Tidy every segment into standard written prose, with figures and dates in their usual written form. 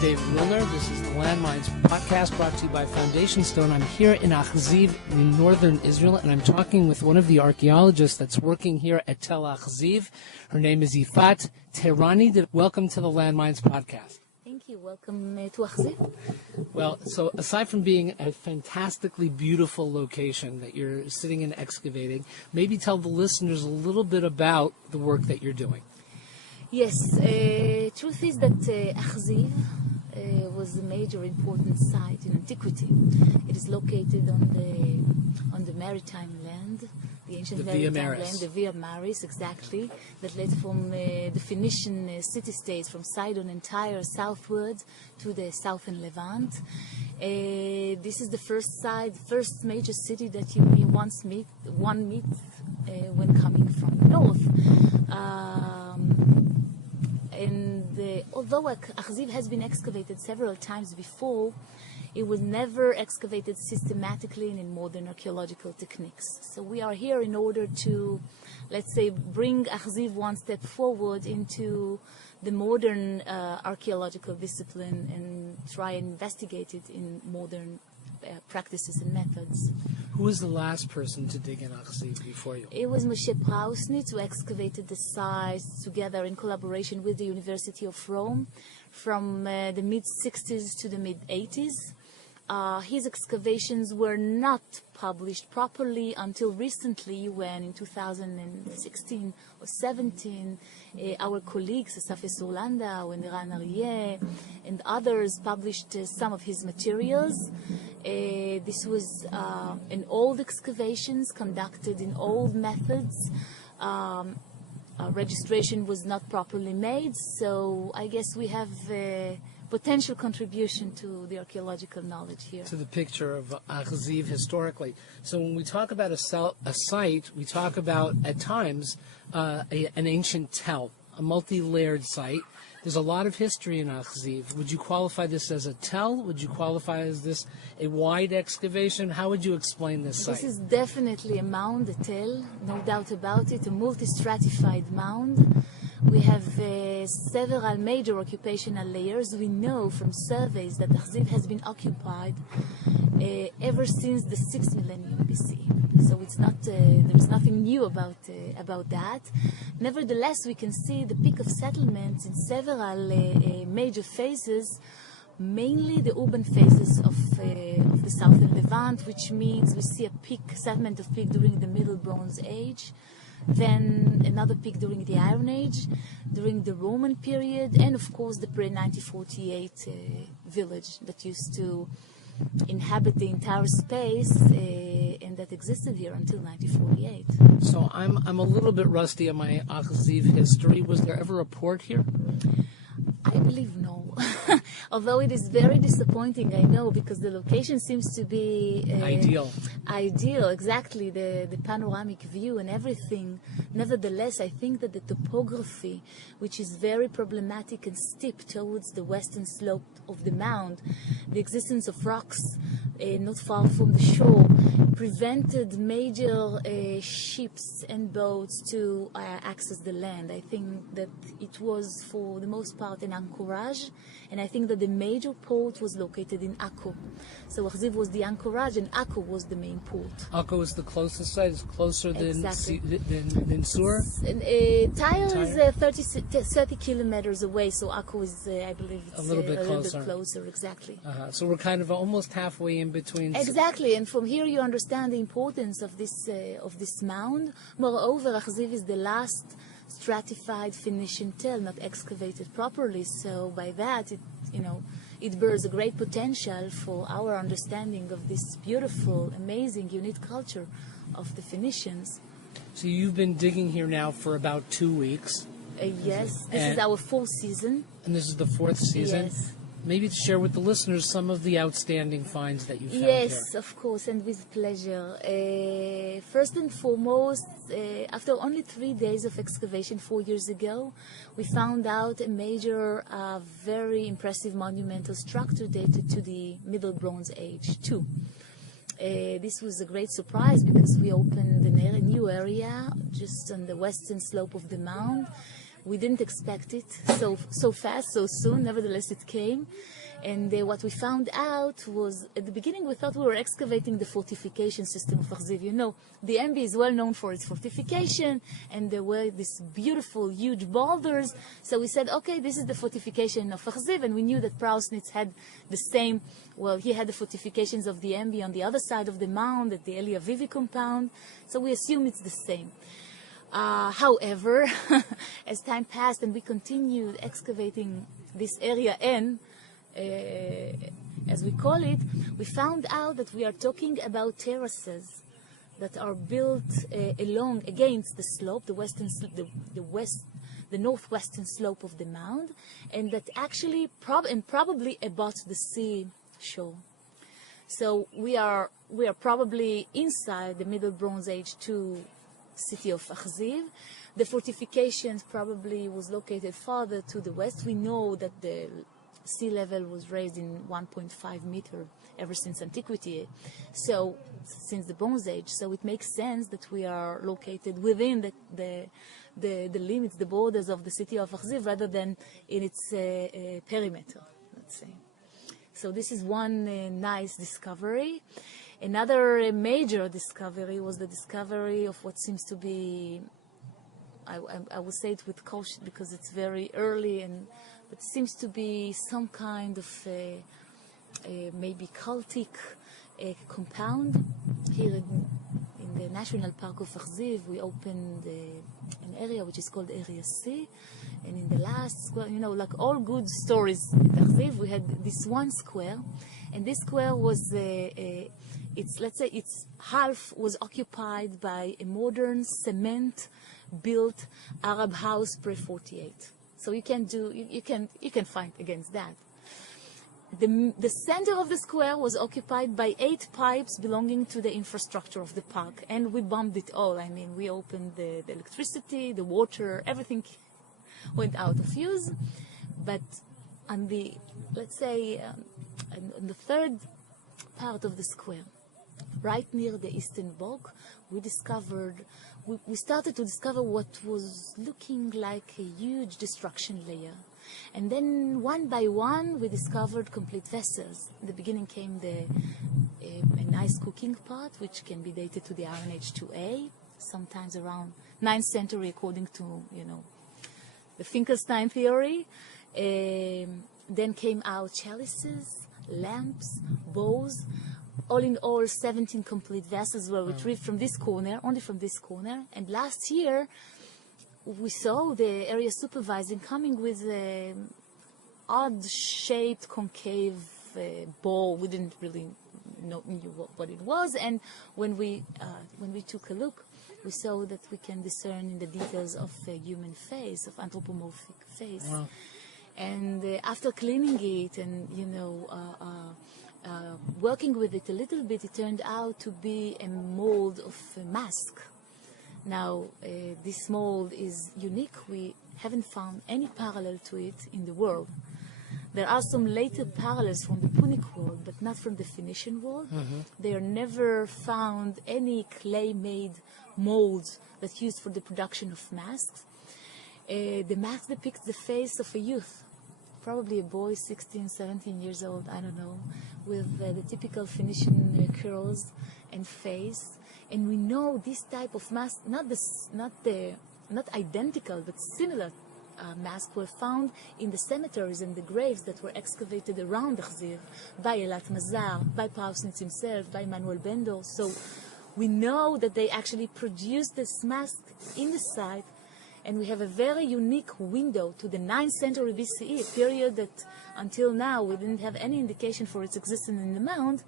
David Wilner. This is the LandMinds podcast brought to you by Foundation Stone. I'm here in Achziv in northern Israel, and I'm talking with one of the archaeologists that's working here at Tel Achziv. Her name is Yifat. Thareani, welcome to the LandMinds podcast. Thank you. Welcome to Achziv. Well, so aside from being a fantastically beautiful location that you're sitting and excavating, maybe tell the listeners a little bit about the work that you're doing. Yes, truth is that Achziv was a major important site in antiquity. It is located on the maritime land, the ancient maritime land, the Via Maris, exactly, that led from the Phoenician city-states, from Sidon and Tyre southwards to the southern Levant. This is the first major city that you may once meet when coming from the north. Although Achziv has been excavated several times before, it was never excavated systematically and in modern archaeological techniques. So we are here in order to, let's say, bring Achziv one step forward into the modern archaeological discipline and try and investigate it in modern practices and methods. Who was the last person to dig in Achziv before you? It was Moshe Prausnitz who excavated the site together in collaboration with the University of Rome from the mid-60s to the mid-80s. His excavations were not published properly until recently, when in 2016 or 17, our colleagues, Asaf Landau and Eran Aryeh and others published some of his materials. This was an old excavations conducted in old methods. Registration was not properly made, so I guess we have potential contribution to the archaeological knowledge here. To the picture of Achziv historically. So when we talk about a site, we talk about, at times, an ancient tell, a multi-layered site. There's a lot of history in Achziv. Would you qualify this as a tell? Would you qualify as this a wide excavation? How would you explain this site? This is definitely a mound, a tell, no doubt about it, a multi-stratified mound. We have several major occupational layers. We know from surveys that Achziv has been occupied ever since the 6th millennium BC. So it's not there is nothing new about that. Nevertheless, we can see the peak of settlements in several major phases, mainly the urban phases of the southern Levant, which means we see a settlement of peak during the Middle Bronze Age, then another peak during the Iron Age, during the Roman period, and of course the pre-1948 village that used to inhabit the entire space and that existed here until 1948. So I'm a little bit rusty on my Achziv history. Was there ever a port here? I believe no. Although it is very disappointing, I know, because the location seems to be ideal, exactly, the panoramic view and everything. Nevertheless, I think that the topography, which is very problematic and steep towards the western slope of the mound, the existence of rocks not far from the shore, prevented major ships and boats to access the land. I think that it was, for the most part, an anchorage, and I think that the major port was located in Akko. So Achziv was the anchorage, and Akko was the main port. Akko is the closest site. It's closer than Sur? Tyre is 30 kilometers away, so Akko is, I believe, it's a little bit closer, exactly. So we're kind of almost halfway in between. Exactly, and from here you understand the importance of this mound. Moreover, Achziv is the last stratified Phoenician tell not excavated properly, so by that it bears a great potential for our understanding of this beautiful, amazing, unique culture of the Phoenicians. So you've been digging here now for about 2 weeks. Yes, this is our 4th season. And this is the 4th season? Yes. Maybe to share with the listeners some of the outstanding finds that you found Yes, here. of course, and with pleasure. First and foremost, after only 3 days of excavation 4 years ago, we found out a major, very impressive monumental structure dated to the Middle Bronze Age too. This was a great surprise because we opened a new area just on the western slope of the mound, We didn't expect it so fast, so soon. Nevertheless, it came. And what we found out was, at the beginning, we thought we were excavating the fortification system of Achziv. You know, the MB is well known for its fortification, and there were these beautiful, huge boulders. So we said, okay, this is the fortification of Achziv, and we knew that Prausnitz had the same, well, he had the fortifications of the MB on the other side of the mound, at the Eli Avivi compound. So we assume it's the same. However, as time passed and we continued excavating this area N, as we call it, we found out that we are talking about terraces that are built along against the slope, the northwestern slope of the mound, and that actually probably about the sea shore. So we are probably inside the Middle Bronze Age 2 city of Achziv. The fortifications probably was located farther to the west. We know that the sea level was raised in 1.5 meter ever since antiquity, so since the Bronze Age. So it makes sense that we are located within the limits, the borders of the city of Achziv, rather than in its perimeter, let's say. So this is one nice discovery. Another major discovery was the discovery of what seems to be, I will say it with caution because it's very early, but it seems to be some kind of maybe cultic compound. Here in the National Park of Achziv, we opened an area which is called Area C. And in the last square, you know, like all good stories at Achziv, we had this one square. And this square was, let's say its half was occupied by a modern cement-built Arab house pre-48. So you can fight against that. The center of the square was occupied by 8 pipes belonging to the infrastructure of the park, and we bombed it all. I mean, we opened the electricity, the water, everything went out of use. But on the, let's say, on the third part of the square, right near the eastern bog, we started to discover what was looking like a huge destruction layer. And then one by one we discovered complete vessels. In the beginning came a nice cooking pot, which can be dated to the Iron Age 2A, sometimes around 9th century according to, you know, the Finkelstein theory. Then came out chalices, lamps, bows. All in all, 17 complete vessels were retrieved from this corner, only from this corner. And last year, we saw the area supervising coming with an odd-shaped concave bowl. We didn't really know what it was. And when we took a look, we saw that we can discern in the details of a human face, of anthropomorphic face. Wow. And after cleaning it and, you know, working with it a little bit, it turned out to be a mold of a mask. Now, this mold is unique. We haven't found any parallel to it in the world. There are some later parallels from the Punic world, but not from the Phoenician world. Mm-hmm. They are never found any clay-made molds that's used for the production of masks. The mask depicts the face of a youth, probably a boy, 16, 17 years old, I don't know, with the typical Phoenician curls and face. And we know this type of mask, not identical, but similar masks were found in the cemeteries and the graves that were excavated around Achziv by Elat Mazar, by Prausnitz himself, by Manuel Bendor. So we know that they actually produced this mask in the site. And we have a very unique window to the 9th century BCE, a period that until now we didn't have any indication for its existence in the mound.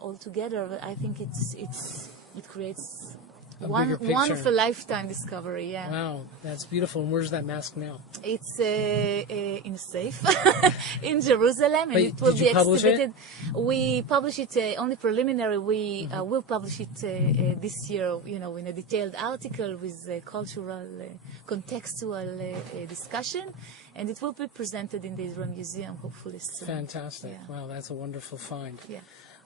Altogether, I think it creates one of a lifetime discovery. Yeah. Wow, that's beautiful. And where's that mask now? It's in a safe in Jerusalem, and it will be exhibited. We publish it only preliminary. We will publish it this year, you know, in a detailed article with cultural, contextual discussion, and it will be presented in the Israel Museum, hopefully soon. Fantastic! Yeah. Wow, that's a wonderful find. Yeah.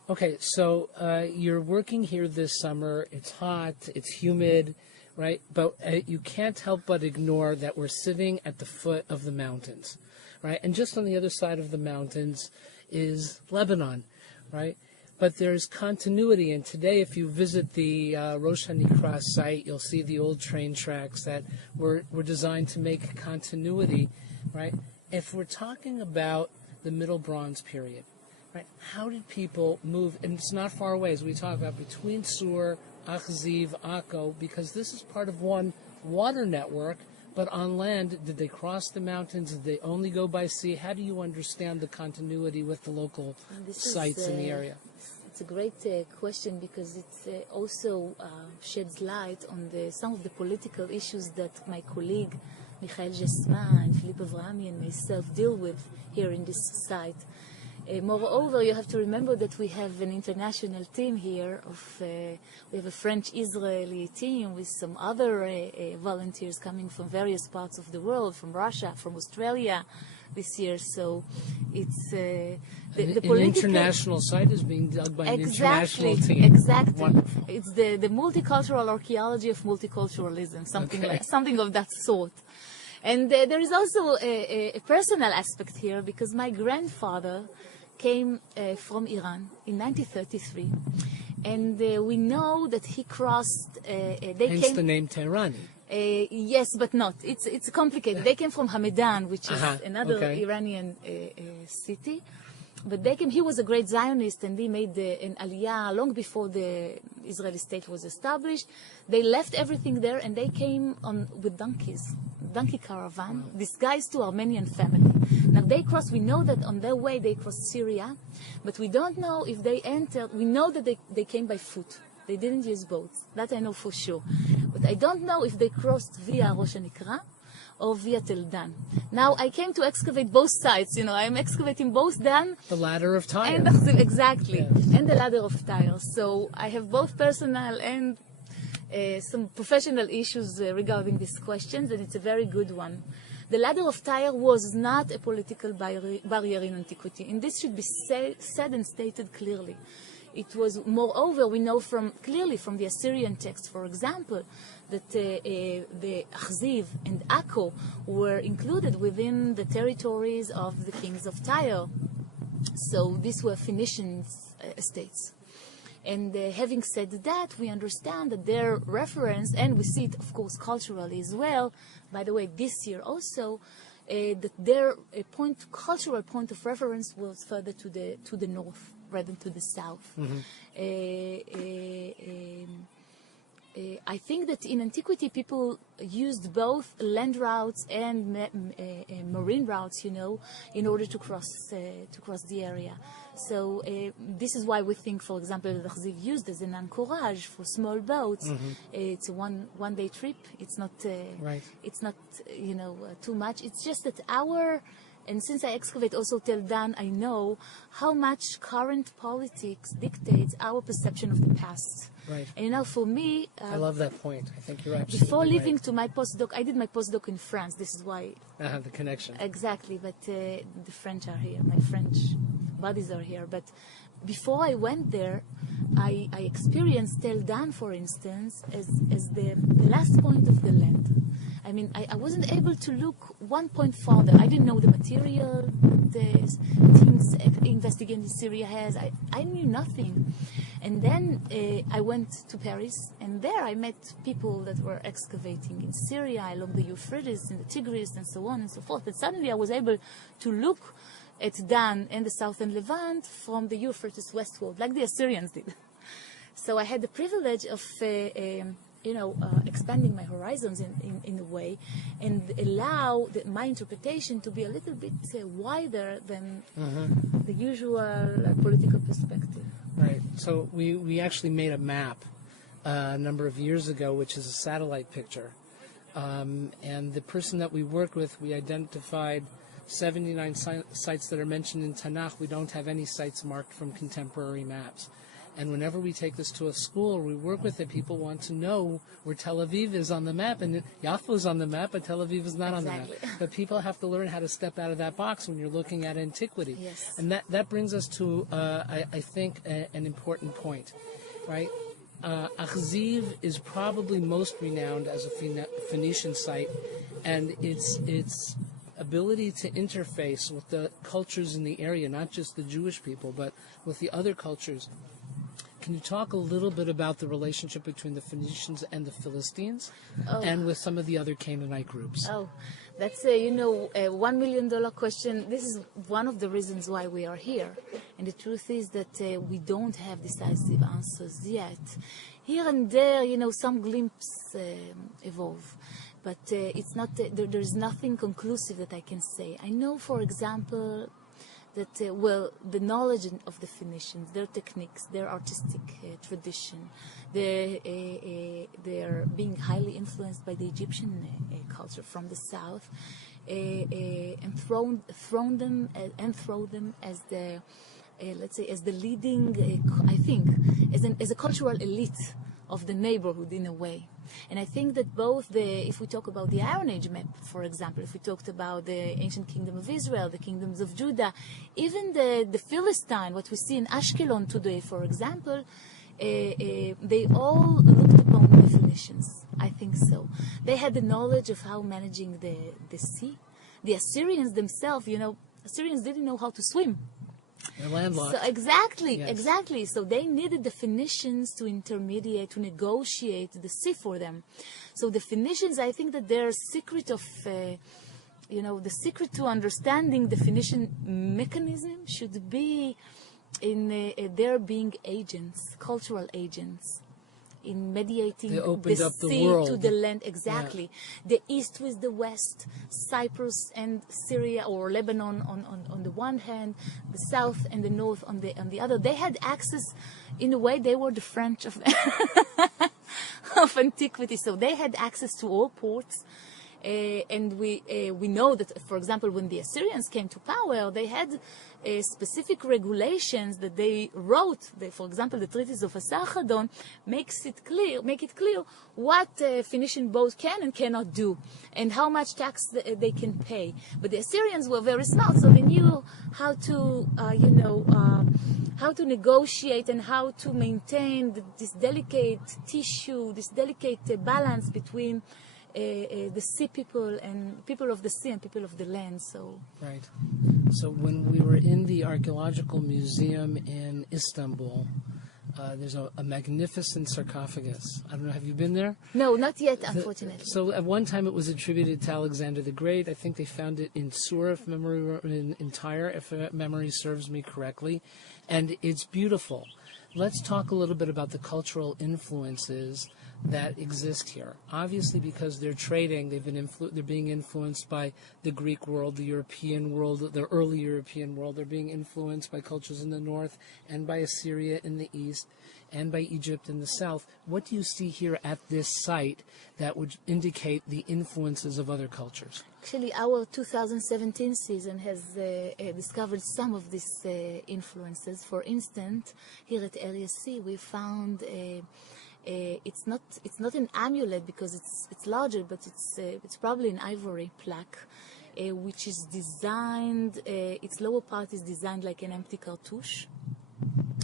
Okay, so you're working here this summer. It's hot. It's humid. right? But you can't help but ignore that we're sitting at the foot of the mountains, right? And just on the other side of the mountains is Lebanon, right? But there's continuity, and today if you visit the Rosh Hanikra site, you'll see the old train tracks that were designed to make continuity, right? If we're talking about the Middle Bronze period, right, how did people move, and it's not far away, as we talk about, between Sur, Achziv, Akko, because this is part of one water network, but on land, did they cross the mountains? Did they only go by sea? How do you understand the continuity with the local sites in the area? It's a great question, because it also sheds light on some of the political issues that my colleague Yasmin and Philippe Avrahami and myself deal with here in this site. Moreover, you have to remember that we have an international team here. We have a French-Israeli team with some other volunteers coming from various parts of the world, from Russia, from Australia this year. So it's the political... An international site is being dug by an international team. Exactly. Wonderful. It's the multicultural archaeology of multiculturalism, something of that sort. And there is also a personal aspect here, because my grandfather came from Iran in 1933, and we know that he crossed. Hence the name Thareani. Yes, but not. It's complicated. They came from Hamadan, which is another Iranian city. But they came. He was a great Zionist, and he made an aliyah long before the Israeli state was established. They left everything there, and they came with donkeys, donkey caravan, disguised to Armenian family. Now they crossed. We know that on their way they crossed Syria, but we don't know if they entered. We know that they came by foot. They didn't use boats. That I know for sure. But I don't know if they crossed via Rosh Hanikra or via Tel Dan. Now, I came to excavate both sites. You know, I'm excavating both Dan. The ladder of Tyre. And exactly. Yes. And the ladder of Tyre. So I have both personal and some professional issues regarding these questions, and it's a very good one. The ladder of Tyre was not a political barrier in antiquity, and this should be said and stated clearly. It was, moreover, we know clearly from the Assyrian text, for example, that the Achziv and Akko were included within the territories of the kings of Tyre. So these were Phoenician estates. And having said that, we understand that their reference, and we see it, of course, culturally as well, by the way, this year also, that their cultural point of reference was further to the north rather than to the south. Mm-hmm. I think that in antiquity people used both land routes and marine routes, you know, in order to cross the area. So this is why we think, for example, that Achziv used as an anchorage for small boats. Mm-hmm. It's a one-day trip. It's not It's not too much. It's just that and since I excavate also Tel Dan, I know how much current politics dictates our perception of the past. Right. And for me... I love that point. I think you're absolutely before leaving right. to my postdoc, I did my postdoc in France. This is why... I have the connection. Exactly, but the French are here. My French buddies are here. But before I went there, I experienced Tel Dan, for instance, as the last point of the land. I mean, I wasn't able to look one point farther. I didn't know the material the teams investigating Syria has. I knew nothing. And then I went to Paris, and there I met people that were excavating in Syria, along the Euphrates and the Tigris and so on and so forth. And suddenly I was able to look at Dan and the southern Levant from the Euphrates westward, like the Assyrians did. So I had the privilege of expanding my horizons in a way, and allow my interpretation to be a little bit wider than the usual political perspective. Right. So we actually made a map a number of years ago, which is a satellite picture. And the person that we worked with, we identified 79 sites that are mentioned in Tanakh. We don't have any sites marked from contemporary maps. And whenever we take this to a school, we work with it, people want to know where Tel Aviv is on the map. And Yafa is on the map, but Tel Aviv is not on the map. But people have to learn how to step out of that box when you're looking at antiquity. Yes. And that brings us to, I think, an important point, right? Achziv is probably most renowned as a Phoenician site, and its ability to interface with the cultures in the area, not just the Jewish people, but with the other cultures. Can you talk a little bit about the relationship between the Phoenicians and the Philistines, and with some of the other Canaanite groups? Oh, that's a $1 million question. This is one of the reasons why we are here. And the truth is that we don't have decisive answers yet. Here and there, some glimpses evolve. But it's not. There's nothing conclusive that I can say. I know, for example, that the knowledge of the Phoenicians, their techniques, their artistic tradition, they're being highly influenced by the Egyptian culture from the south, and throw them as the let's say as the leading, I think, as a cultural elite of the neighborhood in a way. And I think that if we talk about the Iron Age map, for example, if we talked about the ancient kingdom of Israel, the kingdoms of Judah, even the Philistine, what we see in Ashkelon today, for example, they all looked upon the Phoenicians. I think so. They had the knowledge of how managing the sea. The Assyrians themselves, Assyrians didn't know how to swim. They're landlocked. So exactly. Yes. So they needed the Phoenicians to intermediate, to negotiate the sea for them. So the Phoenicians, I think that their secret of, the secret to understanding the Phoenician mechanism should be in their being agents, cultural agents, in mediating the sea to the land. Exactly. Yeah. The east with the west, Cyprus and Syria or Lebanon on the one hand, the south and the north on the other. They had access, in a way, they were the French of of antiquity. So they had access to all ports. And we know that, for example, when the Assyrians came to power, they had specific regulations that they wrote. For example, the treatise of Asarhaddon make it clear what Phoenician boats can and cannot do, and how much tax they can pay. But the Assyrians were very smart, so they knew how to, how to negotiate and how to maintain this delicate tissue, this delicate balance between the sea people and people of the sea and people of the land. So right. So when we were in the archaeological museum in Istanbul, there's a magnificent sarcophagus. I don't know, have you been there? No, not yet, unfortunately. So at one time it was attributed to Alexander the Great. I think they found it in Sur, in Tyre, if memory serves me correctly. And it's beautiful. Let's talk a little bit about the cultural influences that exist here. Obviously, because they're trading, they're being influenced by the Greek world, the European world, the early European world. They're being influenced by cultures in the north and by Assyria in the east and by Egypt in the south. What do you see here at this site that would indicate the influences of other cultures? Actually, our 2017 season has discovered some of these influences. For instance, here at Area C, we found it's not an amulet because it's larger, but it's probably an ivory plaque, which is designed. Its lower part is designed like an empty cartouche,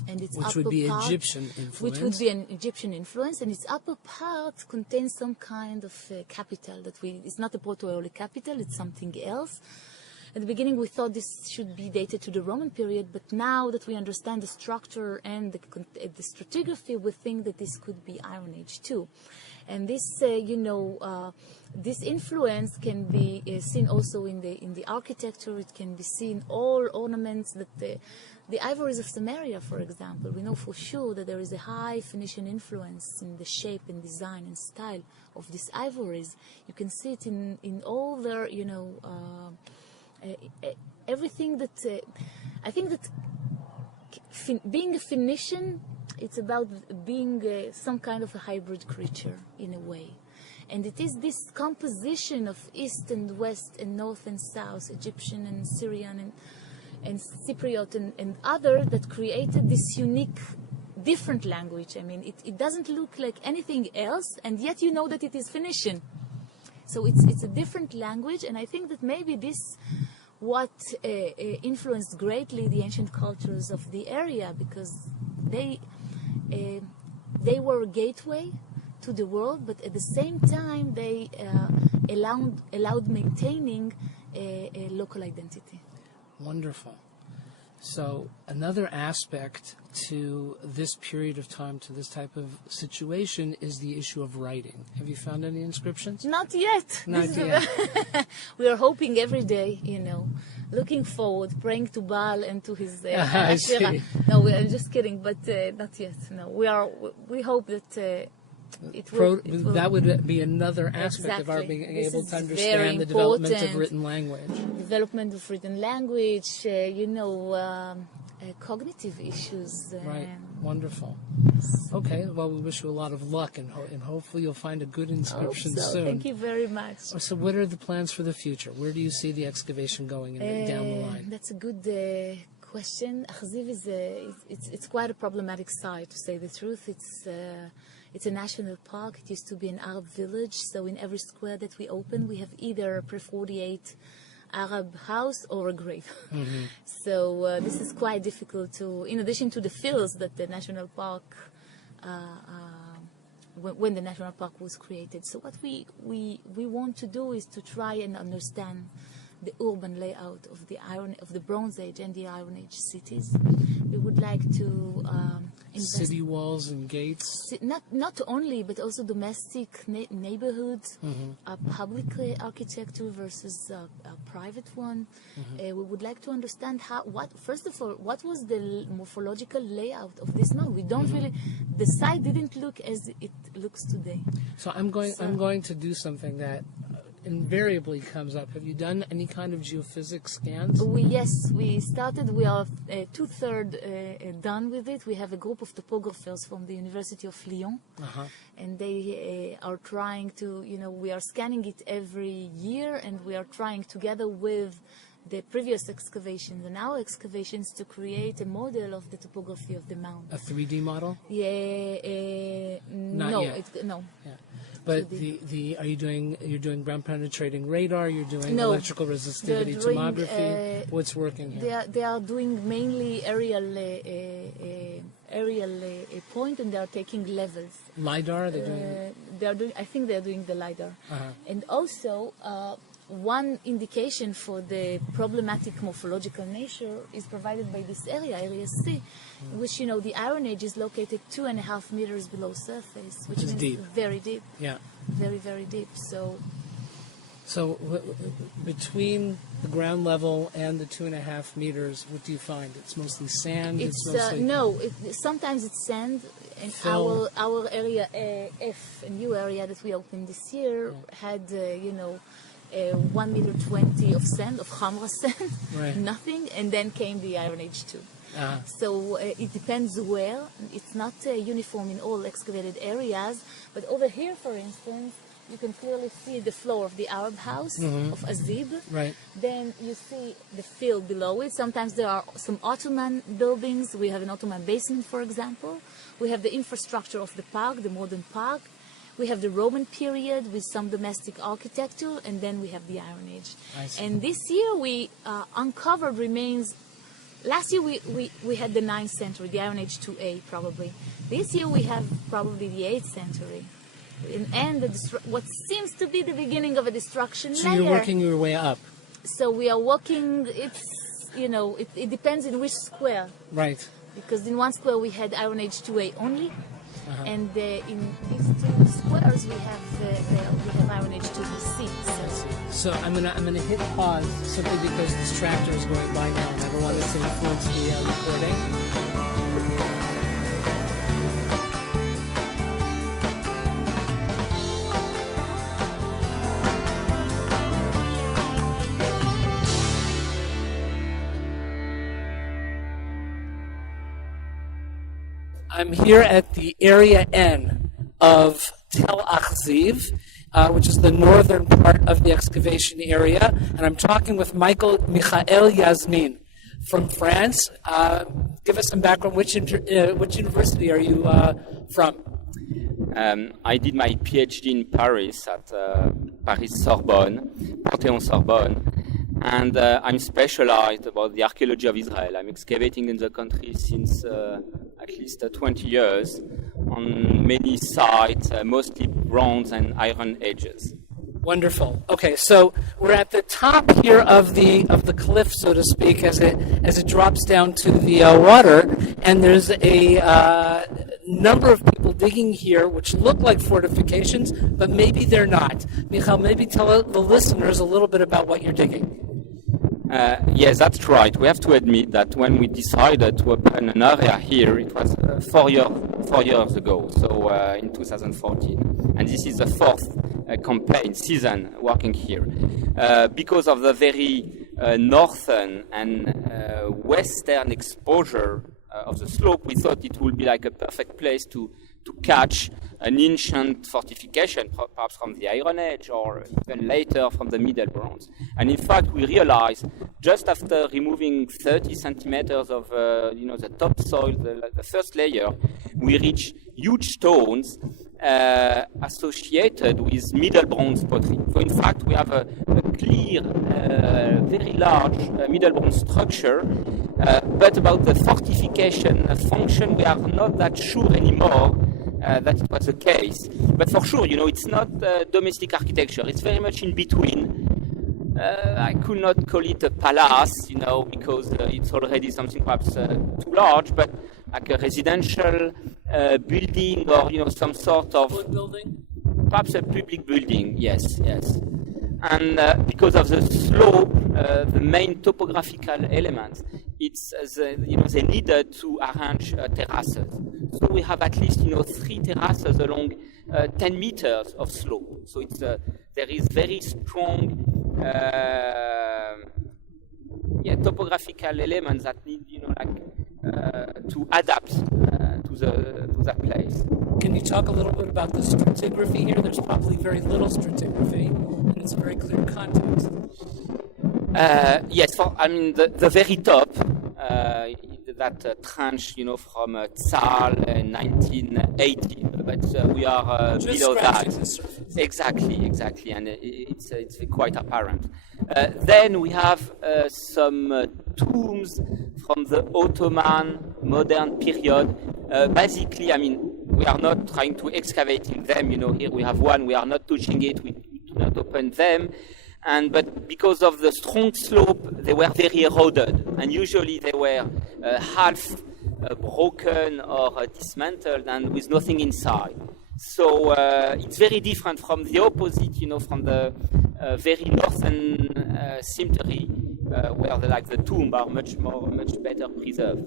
and its which upper would be part, Egyptian influence. Which would be an Egyptian influence, and its upper part contains some kind of capital it's not a proto-Aeolic capital. It's something else. At the beginning, we thought this should be dated to the Roman period, but now that we understand the structure and the stratigraphy, we think that this could be Iron Age too. And this, this influence can be seen also in the architecture. It can be seen all ornaments that the ivories of Samaria, for example. We know for sure that there is a high Phoenician influence in the shape and design and style of these ivories. You can see it in all their, everything that I think that being a Phoenician, it's about being some kind of a hybrid creature in a way. And it is this composition of East and West and North and South, Egyptian and Syrian and Cypriot and other that created this unique, different language. I mean, it doesn't look like anything else, and yet you know that it is Phoenician. So it's a different language, and I think that maybe this what influenced greatly the ancient cultures of the area, because they they were a gateway to the world, but at the same time they allowed maintaining a local identity. Wonderful. So another aspect to this period of time, to this type of situation, is the issue of writing. Have you found any inscriptions? Not yet. Not yet. We are hoping every day, looking forward, praying to Baal and to his I Asherah. see. No, we are just kidding, but not yet. No, we hope that that would be another aspect of our Exactly. being This able is to very understand the development of important. written language. Development of written language, cognitive issues. Right. Wonderful. Okay. Well, we wish you a lot of luck, and hopefully you'll find a good inscription Hope so. soon. Thank you very much. So what are the plans for the future? Where do you see the excavation going down the line? That's a good question. Achziv it's quite a problematic site, to say the truth. It's a national park. It used to be an Arab village, so in every square that we open, we have either a pre-48 Arab house or a grave. Mm-hmm. So this is quite difficult to, in addition to the fields that the national park, when the national park was created. So what we want to do is to try and understand the urban layout of the Bronze Age and the Iron Age cities. We would like to invest City walls and gates. not only, but also domestic neighborhoods, public architecture versus a private one. We would like to understand first of all, what was the morphological layout of this mound. We don't really, the site didn't look as it looks today. So I'm going to do something that invariably comes up. Have you done any kind of geophysics scans? Yes, we started. We are 2/3 done with it. We have a group of topographers from the University of Lyon, and they are trying to, we are scanning it every year, and we are trying together with the previous excavations and our excavations to create a model of the topography of the mound. A 3D model? Yeah, Not no, yet. no. Yeah. But you're doing ground penetrating radar, you're doing No, electrical resistivity they're doing, tomography. What's working here? They are doing mainly aerial point, and they are taking levels. LiDAR, they're doing. They are doing. I think they are doing the lidar, and also one indication for the problematic morphological nature is provided by this area C, which the Iron Age is located 2.5 meters below surface, which is means deep. Very deep. Yeah. Very, very deep. So between the ground level and the 2.5 meters, what do you find? It's mostly sand. It's mostly sometimes it's sand. And Fill. our area F, a new area that we opened this year, had 1.20 meters of sand, of Hamra sand, Right. nothing, and then came the Iron Age 2. So it depends where. It's not uniform in all excavated areas, but over here, for instance, you can clearly see the floor of the Arab house of Azib. Right. Then you see the field below it. Sometimes there are some Ottoman buildings. We have an Ottoman basement, for example. We have the infrastructure of the park, the modern park. We have the Roman period with some domestic architecture, and then we have the Iron Age. I see. And this year we uncovered remains. Last year we had the 9th century, the Iron Age 2A probably. This year we have probably the 8th century. And what seems to be the beginning of a destruction So layer. you're working your way up. So we are working, it depends in which square. Right. Because in one square we had Iron Age 2A only, and in these two squares we have Iron Age 2BC. So I'm gonna hit pause simply because this tractor is going by now, and I don't want it to influence the recording. I'm here at the area N of Tel Achziv, which is the northern part of the excavation area, and I'm talking with Michael Yasmin from France. Give us some background. Which university are you from? I did my PhD in Paris at Paris Sorbonne, Panthéon-Sorbonne, and I'm specialized about the archaeology of Israel. I'm excavating in the country since at least 20 years, on many sites, mostly bronze and iron ages. Wonderful. Okay, so we're at the top here of the cliff, so to speak, as it drops down to the water, and there's a number of people digging here, which look like fortifications, but maybe they're not. Michal, maybe tell the listeners a little bit about what you're digging. Yes, that's right. We have to admit that when we decided to open an area here, it was 4 years ago, so in 2014. And this is the fourth campaign season working here. Because of the very northern and western exposure of the slope, we thought it would be like a perfect place to catch an ancient fortification, perhaps from the Iron Age or even later from the Middle Bronze. And in fact, we realized just after removing 30 centimeters of the topsoil, the first layer, we reach huge stones associated with Middle Bronze pottery. So in fact, we have a clear, very large Middle Bronze structure, but about the fortification function, we are not that sure anymore that it was the case. But for sure, it's not domestic architecture. It's very much in between. I could not call it a palace, because it's already something perhaps too large, but like a residential building or, some sort of... Public building? Perhaps a public building, yes. And because of the slope, the main topographical elements, it's they needed to arrange terraces. So we have at least 3 terraces along 10 meters of slope. So it's there is very strong topographical elements that need to adapt to that place. Can you talk a little bit about the stratigraphy here? There's probably very little stratigraphy, and it's a very clear context. Yes, the very top, that trench, from Tzal in 1980, but we are below that. Exactly, and it's quite apparent. Then we have some tombs from the Ottoman modern period. Basically, we are not trying to excavate in them. Here we have one. We are not touching it. We do not open them. But because of the strong slope, they were very eroded, and usually they were half broken or dismantled and with nothing inside. So it's very different from the opposite, from the very northern cemetery, where the tomb are much better preserved.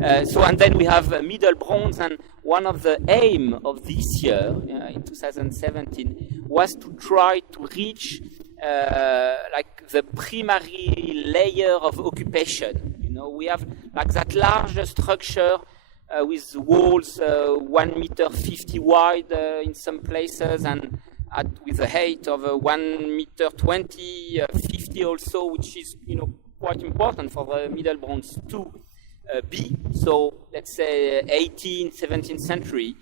And then we have Middle Bronze, and one of the aim of this year, in 2017, was to try to reach the primary layer of occupation. We have that large structure with walls 1.50 meters wide in some places, and with a height of 1.20 meters, 50 also, which is quite important for the Middle Bronze to be. So let's say 18th, 17th century.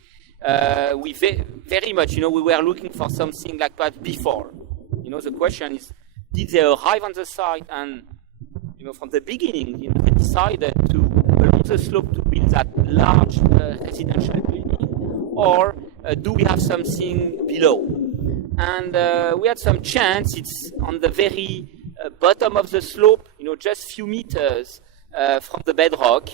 We very much, we were looking for something like that before. The question is, did they arrive on the site and, from the beginning, they decided to, along the slope, to build that large residential building, or do we have something below? And we had some chance. It's on the very bottom of the slope, just a few meters from the bedrock.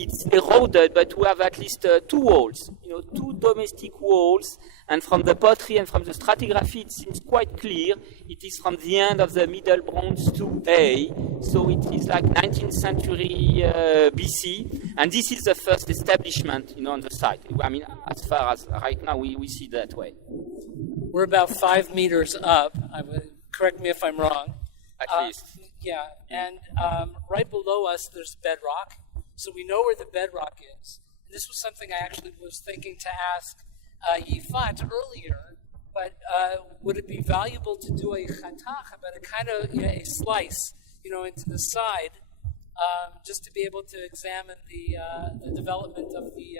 It's eroded, but we have at least 2 walls, 2 domestic walls, and from the pottery and from the stratigraphy, it seems quite clear. It is from the end of the Middle Bronze to A, so it is like 19th century BC, and this is the first establishment, on the site. As far as right now, we see that way. We're about 5 meters up. Correct me if I'm wrong. At least. Yeah, and right below us, there's bedrock. So we know where the bedrock is. And this was something I actually was thinking to ask Yifat earlier, but would it be valuable to do a chatach, but a kind of a slice, into the side, just to be able to examine the development of the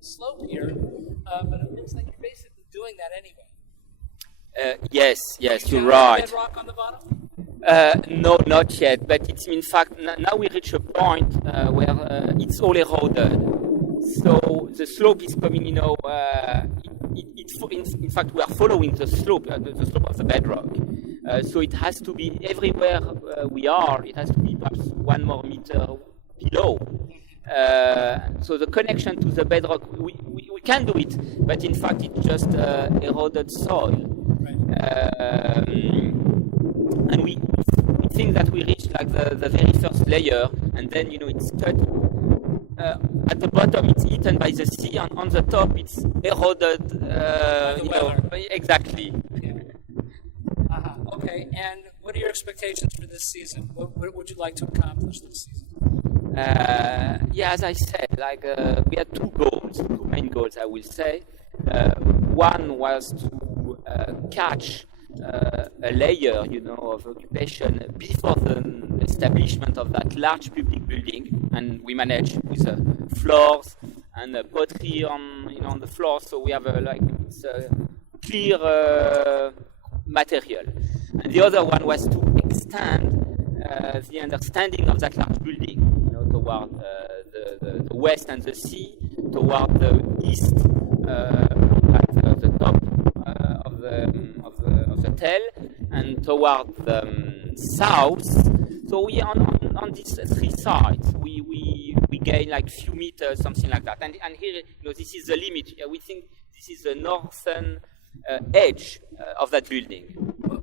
slope here? But it looks like you're basically doing that anyway. Yes, you're right. Bedrock on the bottom? No, not yet. But it's in fact now we reach a point where it's all eroded. So the slope is coming. In fact, we are following the slope of the bedrock. So it has to be everywhere we are. It has to be perhaps 1 more meter below. So the connection to the bedrock, we can do it, but in fact it's just eroded soil. And we think that we reached like the very first layer, and then it's cut. At the bottom it's eaten by the sea, and on the top it's eroded. Exactly. Yeah. Okay, and what are your expectations for this season? What would you like to accomplish this season? As I said, we had two main goals, I will say. One was to catch a layer, of occupation before the establishment of that large public building, and we managed with floors and pottery on the floor, so we have it's a clear material. And the other one was to extend the understanding of that large building, toward the west and the sea, toward the east, at the top of the Tel, and toward the south. So we on these three sides we gain like few meters, something like that. And here, this is the limit. We think this is the northern edge of that building.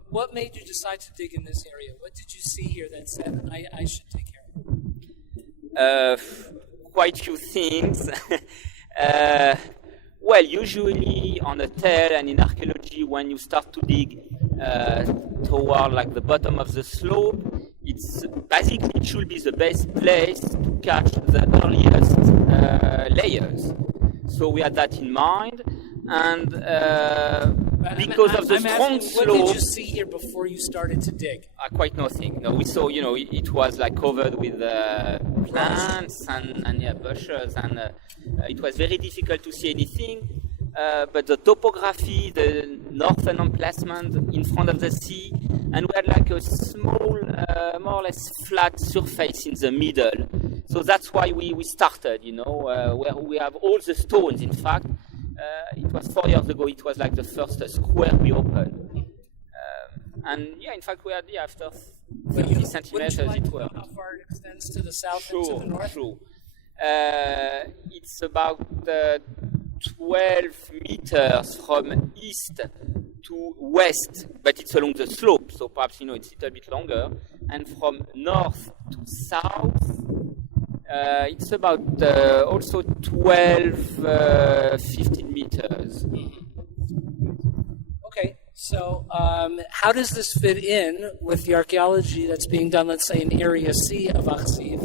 What made you decide to dig in this area? What did you see here that said, I should take care of it? Quite few things. Well, usually on a Tel and in archaeology, when you start to dig toward like the bottom of the slope, it's basically it should be the best place to catch the earliest layers. So we had that in mind, and because of the strong slope. What did you see here before you started to dig? Quite nothing. No, we saw, it was like covered with plants and bushes, and it was very difficult to see anything. But the topography, the northern emplacement in front of the sea, and we had like a small, more or less flat surface in the middle. So that's why we started, where we have all the stones, in fact. It was 4 years ago, it was like the first square we opened. And in fact, we had, after 30 centimeters, it worked. How far it extends to the south and to the north? Sure. It's about 12 meters from east to west, but it's along the slope, so perhaps, it's a little bit longer. And from north to south, it's about also 12, 15 meters. Okay, so how does this fit in with the archaeology that's being done, let's say, in Area C of Achziv,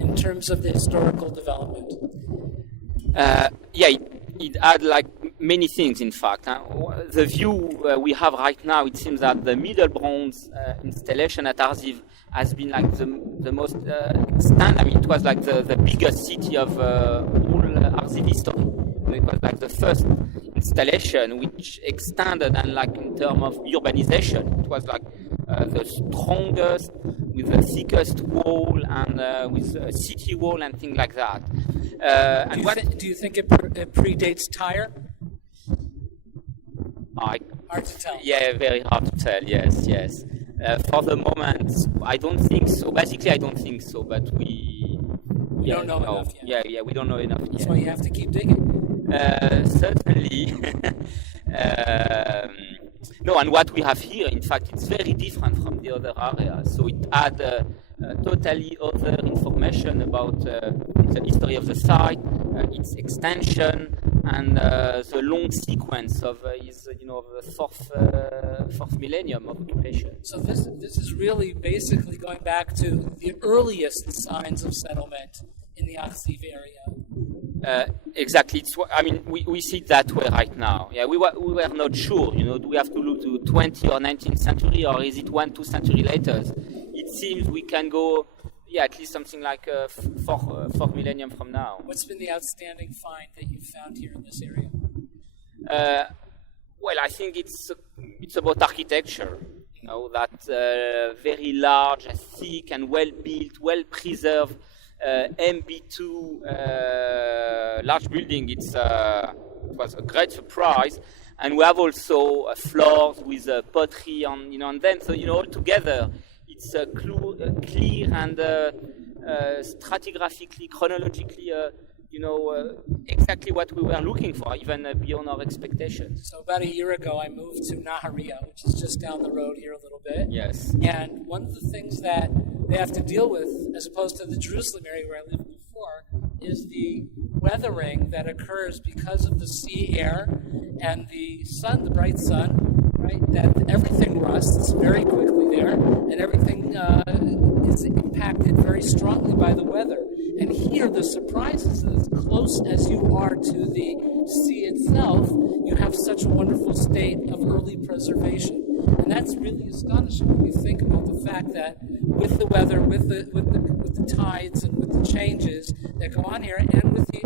in terms of the historical development? It had like many things, in fact. The view we have right now, it seems that the Middle Bronze installation at Achziv has been like the most extant. I mean, it was like the biggest city of all Achziv history. It was like the first installation which extended, and like in terms of urbanization, it was like the strongest, with the thickest wall, and with a city wall and things like that. Do you think it predates Tyre? Hard to tell. Yeah, very hard to tell. Yes. For the moment, I don't think so. Basically, I don't think so. But we don't know enough yet. Yeah, we don't know enough yet. That's why you have to keep digging. Certainly. No, and what we have here, in fact, it's very different from the other areas. So it had totally other information about the history of the site, its extension, and the long sequence of the fourth millennium of occupation. So this is really basically going back to the earliest signs of settlement in the Achziv area. Exactly. We see it that way right now. Yeah, we were not sure. Do we have to look to 20th or 19th century, or is it 1-2 centuries later? It seems we can go, at least something like fourth millennium from now. What's been the outstanding find that you've found here in this area? Well, I think it's about architecture. that very large, thick, and well-built, well-preserved MB2 large building. It was a great surprise. And we have also floors with pottery on, on them. So, all together, it's clear and stratigraphically, chronologically, exactly what we were looking for, even beyond our expectations. So about a year ago, I moved to Nahariya, which is just down the road here a little bit. Yes. And one of the things that they have to deal with, as opposed to the Jerusalem area where I lived before, is the weathering that occurs because of the sea air and the sun, the bright sun, right? That everything rusts very quickly there, and everything is impacted very strongly by the weather. And here, the surprise is that as close as you are to the sea itself, you have such a wonderful state of early preservation. And that's really astonishing when you think about the fact that with the weather, with the tides, and with the changes that go on here, and with the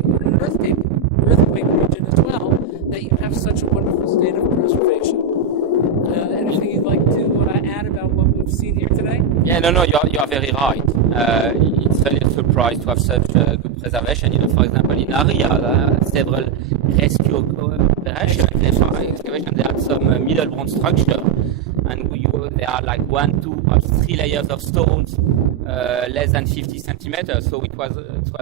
earthquake region as well, that you have such a wonderful state of preservation. Anything you'd like to add about what we've seen here today? Yeah, no, you are very right. It's really a surprise to have such good preservation. For example, in Aria, several rescue operations, excavation, they had some middle bronze structure, and there are like 1, 2, or 3 layers of stones, less than 50 centimeters. So it was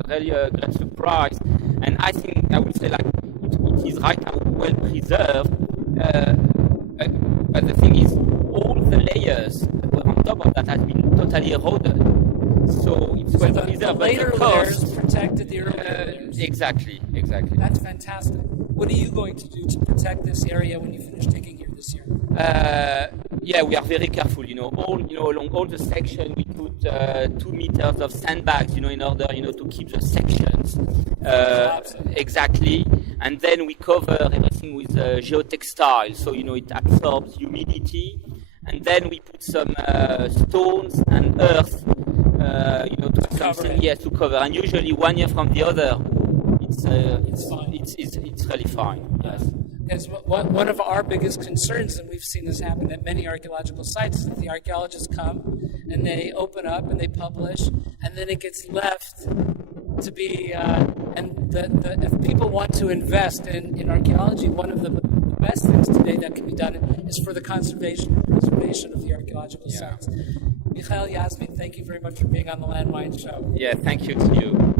really a great surprise. And I think I would say it is right now well preserved. But the thing is, all the layers that were on top of that has been totally eroded. So it's well preserved. The later layers protected the earlier layers. Exactly. That's fantastic. What are you going to do to protect this area when you finish digging here this year? Yeah, we are very careful. Along all the section, we put 2 meters of sandbags, in order, to keep the sections. Exactly. And then we cover everything with geotextile, so it absorbs humidity. And then we put some stones and earth, to cover. And usually 1 year from the other, it's fine. It's really fine. Yes. Because one of our biggest concerns, and we've seen this happen at many archaeological sites, is that the archaeologists come and they open up and they publish, and then it gets left to be. If people want to invest in archaeology, one of the best things today that can be done is for the conservation and preservation of the archaeological sites. Michael, Yasmin, thank you very much for being on the LandMinds show. Yeah, thank you to you.